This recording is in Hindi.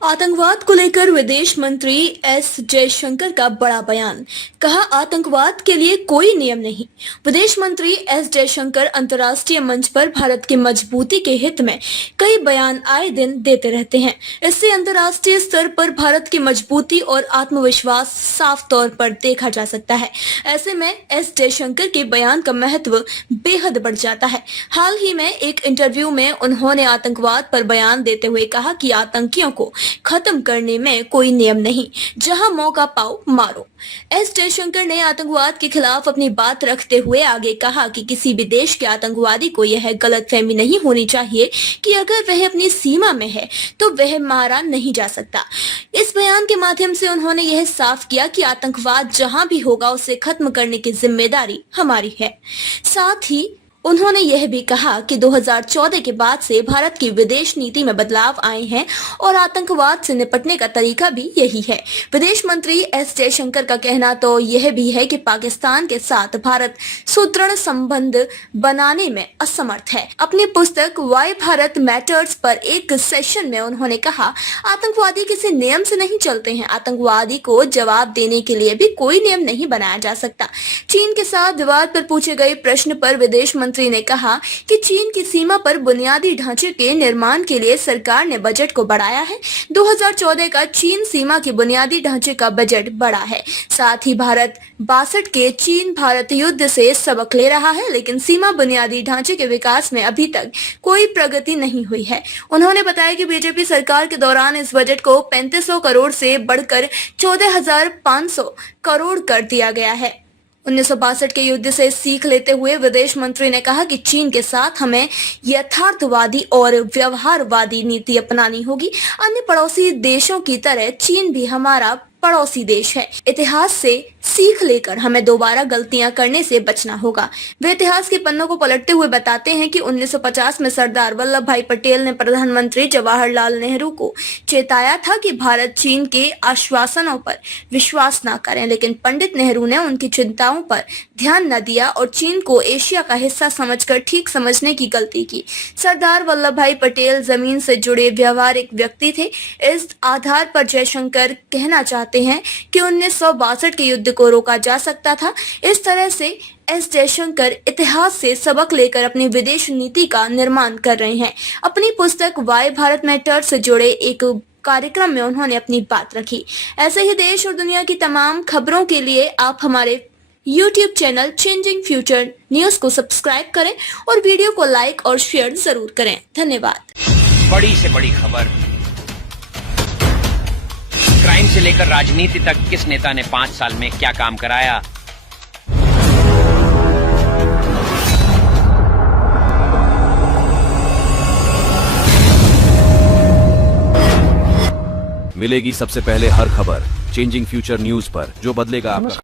आतंकवाद को लेकर विदेश मंत्री एस जयशंकर का बड़ा बयान। कहा, आतंकवाद के लिए कोई नियम नहीं। विदेश मंत्री एस जयशंकर अंतर्राष्ट्रीय मंच पर भारत की मजबूती के हित में कई बयान आए दिन देते रहते हैं। इससे अंतर्राष्ट्रीय स्तर पर भारत की मजबूती और आत्मविश्वास साफ तौर पर देखा जा सकता है। ऐसे में एस जयशंकर के बयान का महत्व बेहद बढ़ जाता है। हाल ही में एक इंटरव्यू में उन्होंने आतंकवाद पर बयान देते हुए कहा कि आतंकियों को खत्म करने में कोई नियम नहीं, जहां मौका पाओ मारो। एस जयशंकर ने आतंकवाद के खिलाफ अपनी बात रखते हुए आगे कहा कि किसी भी देश के आतंकवादी को यह गलतफहमी नहीं होनी चाहिए कि अगर वह अपनी सीमा में है तो वह मारा नहीं जा सकता। इस बयान के माध्यम से उन्होंने यह साफ किया कि आतंकवाद जहां भी होगा उसे खत्म करने की जिम्मेदारी हमारी है। साथ ही उन्होंने यह भी कहा कि 2014 के बाद से भारत की विदेश नीति में बदलाव आए हैं और आतंकवाद से निपटने का तरीका भी यही है। विदेश मंत्री एस जयशंकर का कहना तो यह भी है कि पाकिस्तान के साथ भारत सुदृढ़ संबंध बनाने में असमर्थ है। अपनी पुस्तक वाई भारत मैटर्स पर एक सेशन में उन्होंने कहा, आतंकवादी किसी नियम से नहीं चलते हैं। आतंकवादी को जवाब देने के लिए भी कोई नियम नहीं बनाया जा सकता। चीन के साथ विवाद पर पूछे गए प्रश्न पर विदेश मंत्री ने कहा कि चीन की सीमा पर बुनियादी ढांचे के निर्माण के लिए सरकार ने बजट को बढ़ाया है। 2014 का चीन सीमा के बुनियादी ढांचे का बजट बढ़ा है। साथ ही भारत 62 के चीन भारत युद्ध से सबक ले रहा है, लेकिन सीमा बुनियादी ढांचे के विकास में अभी तक कोई प्रगति नहीं हुई है। उन्होंने बताया कि बीजेपी सरकार के दौरान इस बजट को 3500 करोड़ से बढ़कर 14,500 करोड़ कर दिया गया है। 1962 के युद्ध से सीख लेते हुए विदेश मंत्री ने कहा कि चीन के साथ हमें यथार्थवादी और व्यवहारवादी नीति अपनानी होगी। अन्य पड़ोसी देशों की तरह चीन भी हमारा पड़ोसी देश है। इतिहास से सीख लेकर हमें दोबारा गलतियां करने से बचना होगा। वे इतिहास के पन्नों को पलटते हुए बताते हैं कि 1950 में सरदार वल्लभ भाई पटेल ने प्रधानमंत्री जवाहरलाल नेहरू को चेताया था कि भारत चीन के आश्वासनों पर विश्वास न करें, लेकिन पंडित नेहरू ने उनकी चिंताओं पर ध्यान न दिया और चीन को एशिया का हिस्सा समझकर ठीक समझने की गलती की। सरदार वल्लभ भाई पटेल जमीन से जुड़े व्यवहारिक व्यक्ति थे। इस आधार पर जयशंकर कहना चाहते हैं कि 1962 के युद्ध को रोका जा सकता था। इस तरह से एस जयशंकर इतिहास से सबक लेकर अपनी विदेश नीति का निर्माण कर रहे हैं। अपनी पुस्तक वाई भारत मैटर्स से जुड़े एक कार्यक्रम में उन्होंने अपनी बात रखी। ऐसे ही देश और दुनिया की तमाम खबरों के लिए आप हमारे YouTube channel changing future news को सब्सक्राइब करें और वीडियो को लाइक और शेयर जरूर करें। धन्यवाद। बड़ी से बड़ी खबर, क्राइम से लेकर राजनीति तक किस नेता ने 5 साल में क्या काम कराया। मिलेगी सबसे पहले हर खबर चेंजिंग फ्यूचर न्यूज पर, जो बदलेगा आपका